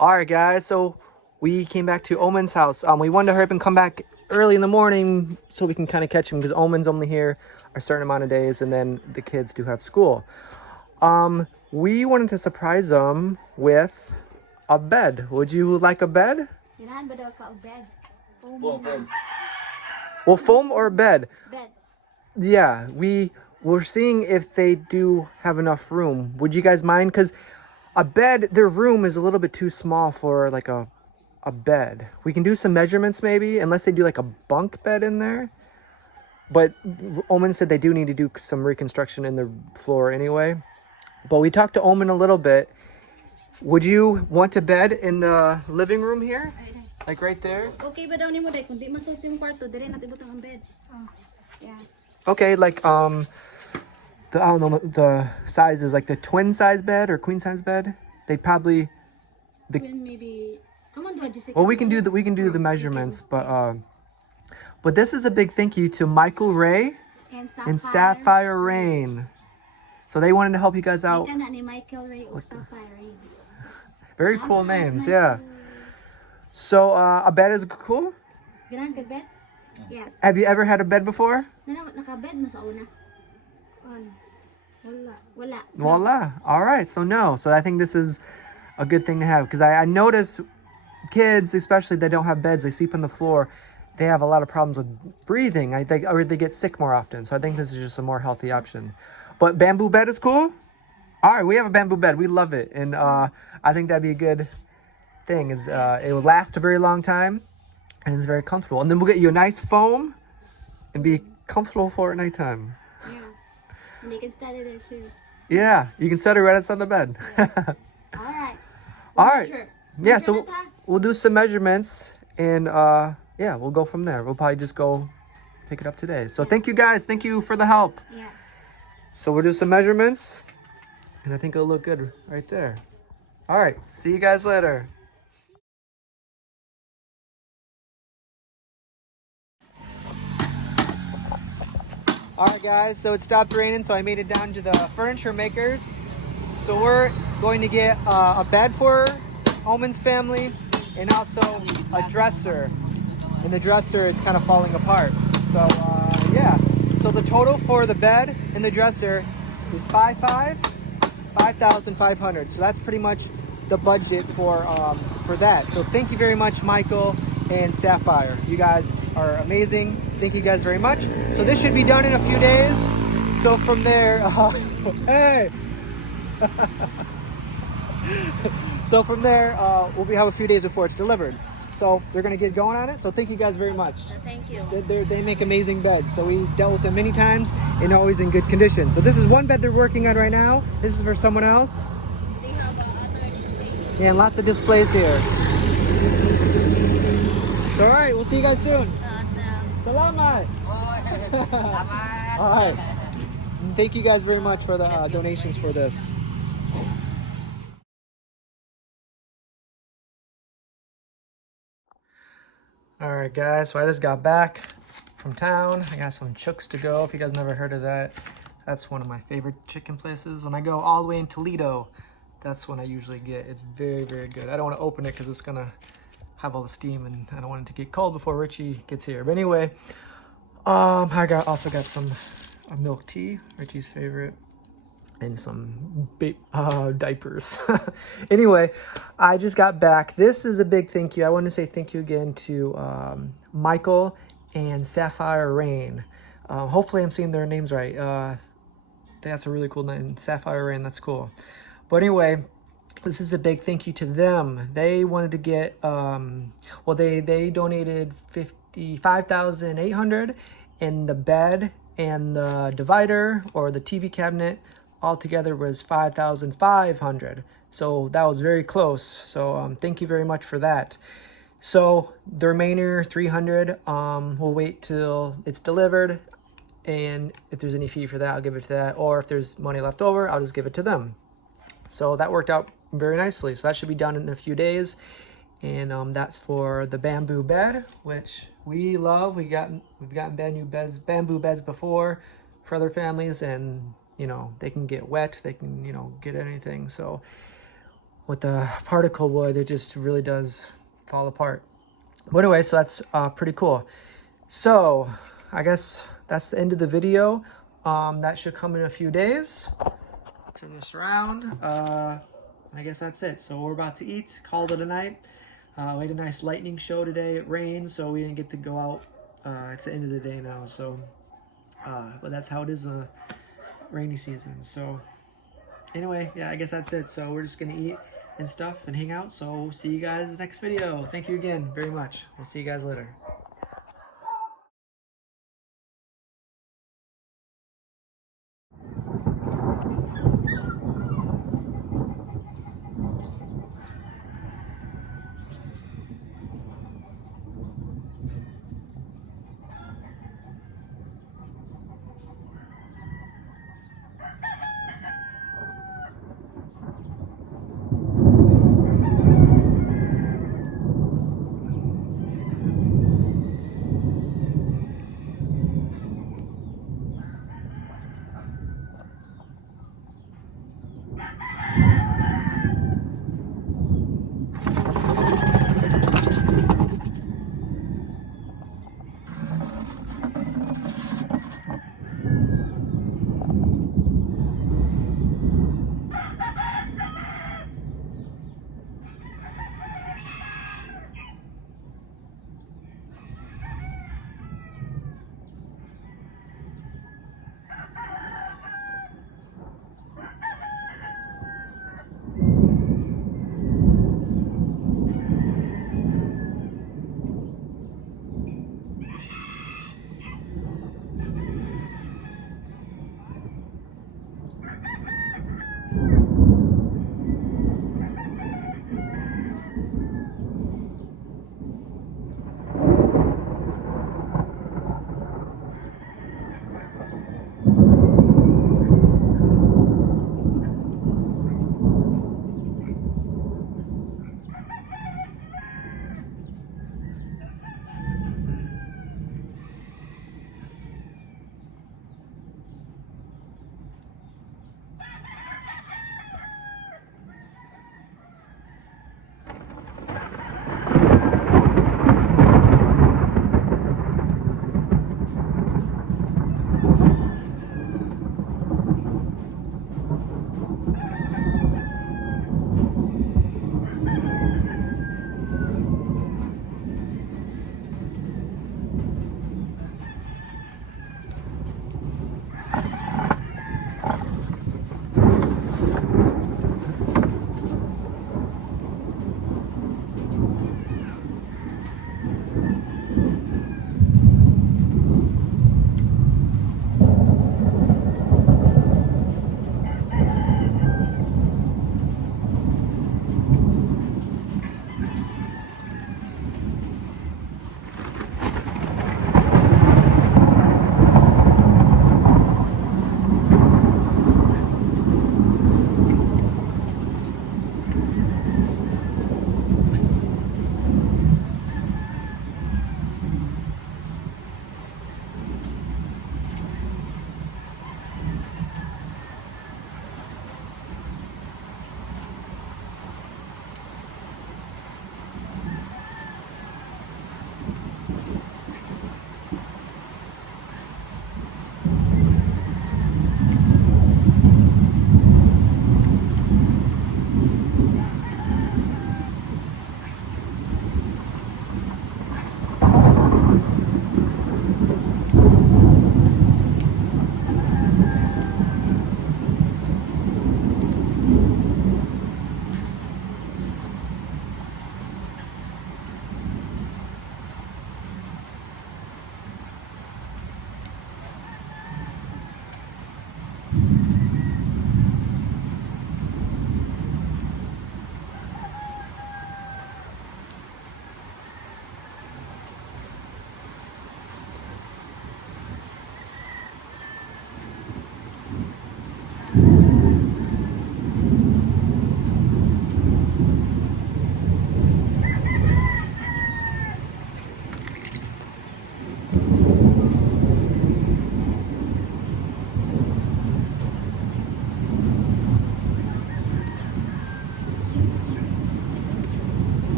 All right, guys. So we came back to Oman's house. We wanted to hurry up and come back early in the morning so we can kind of catch him because Oman's only here a certain amount of days, and then the kids do have school. We wanted to surprise them with a bed. Would you like a bed? Kailangan ba daw ka og bed? Well, foam or bed? Bed. Yeah, we're seeing if they do have enough room. Would you guys mind? Because a bed, their room is a little bit too small for like a bed. We can do some measurements maybe, unless they do like a bunk bed in there. But Oman said they do need to do some reconstruction in the floor anyway. But we talked to Oman a little bit. Would you want a bed in the living room here? Like right there? Okay ba daw nimo day kun di masulsi mo kwarto dire natin butang ang bed. Yeah. Okay, like I don't know the sizes, like the twin size bed or queen size bed. They probably When maybe come on do Jessica. well we can do the measurements, but this is a big thank you to Michael Ray and Sapphire Rain. So they wanted to help you guys out. Kana ni Michael Ray o Sapphire Rain. Very cool names, yeah. So a bed is cool. Ganahan ka bed? Yes. Have you ever had a bed before? Naka-bed no sa una. Wala. Voila. All right. So no. So I think this is a good thing to have because I notice kids, especially that don't have beds, they sleep on the floor. They have a lot of problems with breathing. I think, or they get sick more often. So I think this is just a more healthy option. But bamboo bed is cool. All right, we have a bamboo bed. We love it, and I think that'd be a good thing. Is it will last a very long time, and it's very comfortable. And then we'll get you a nice foam, and be comfortable for at nighttime. Yeah. And you can study there too. Yeah, you can set it right outside the bed. Yeah. All right. All right. Sure. Yeah, so we'll do some measurements, and yeah, we'll go from there. We'll probably just go pick it up today. So thank you guys. Thank you for the help. Yes. So we'll do some measurements, and I think it'll look good right there. All right, see you guys later. All right, guys, so it stopped raining, so I made it down to the furniture makers. So we're going to get a bed for Oman's family and also a dresser. And the dresser, it's kind of falling apart. So yeah, so the total for the bed and the dresser is $5,500. So that's pretty much the budget for that. So thank you very much, Michael and Sapphire. You guys are amazing. Thank you guys very much. So this should be done in a few days. So from there, hey. So from there, we'll have a few days before it's delivered. So they're gonna get going on it. So thank you guys very much. Thank you. They make amazing beds. So we dealt with them many times and always in good condition. So this is one bed they're working on right now. This is for someone else. They have other displays. Yeah, and lots of displays here. So all right, we'll see you guys soon. Salamat. All right. Thank you guys very much for the donations for this. All right, guys. So I just got back from town. I got some chooks to go. If you guys never heard of that, that's one of my favorite chicken places. When I go all the way in Toledo, that's when I usually get. It's very, very good. I don't want to open it because it's gonna have all the steam, and I don't want it to get cold before Richie gets here. But anyway, I also got some milk tea, Richie's favorite, and some diapers. Anyway, I just got back. This is a big thank you. I want to say thank you again to Michael and Sapphire Rain. Hopefully I'm saying their names right. That's a really cool name, Sapphire Rain. That's cool. But anyway, this is a big thank you to them. They wanted to get, well, they donated $55,800, and the bed and the divider or the TV cabinet altogether was $5,500. So that was very close. So thank you very much for that. So the remainder $300, we'll wait till it's delivered, and if there's any fee for that, I'll give it to that, or if there's money left over, I'll just give it to them. So that worked out very nicely. So that should be done in a few days, and that's for the bamboo bed, which we love. We've gotten bamboo beds before for other families, and you know, they can get wet, they can, you know, get anything. So with the particle wood, it just really does fall apart. But anyway, so that's pretty cool. So I guess that's the end of the video. That should come in a few days. Turn this around. I guess that's it. So we're about to eat, called it a night. We had a nice lightning show today. It rained, so we didn't get to go out. It's the end of the day now, so but that's how it is the rainy season. So anyway, yeah, I guess that's it. So we're just gonna eat and stuff and hang out. So see you guys next video. Thank you again very much. We'll see you guys later.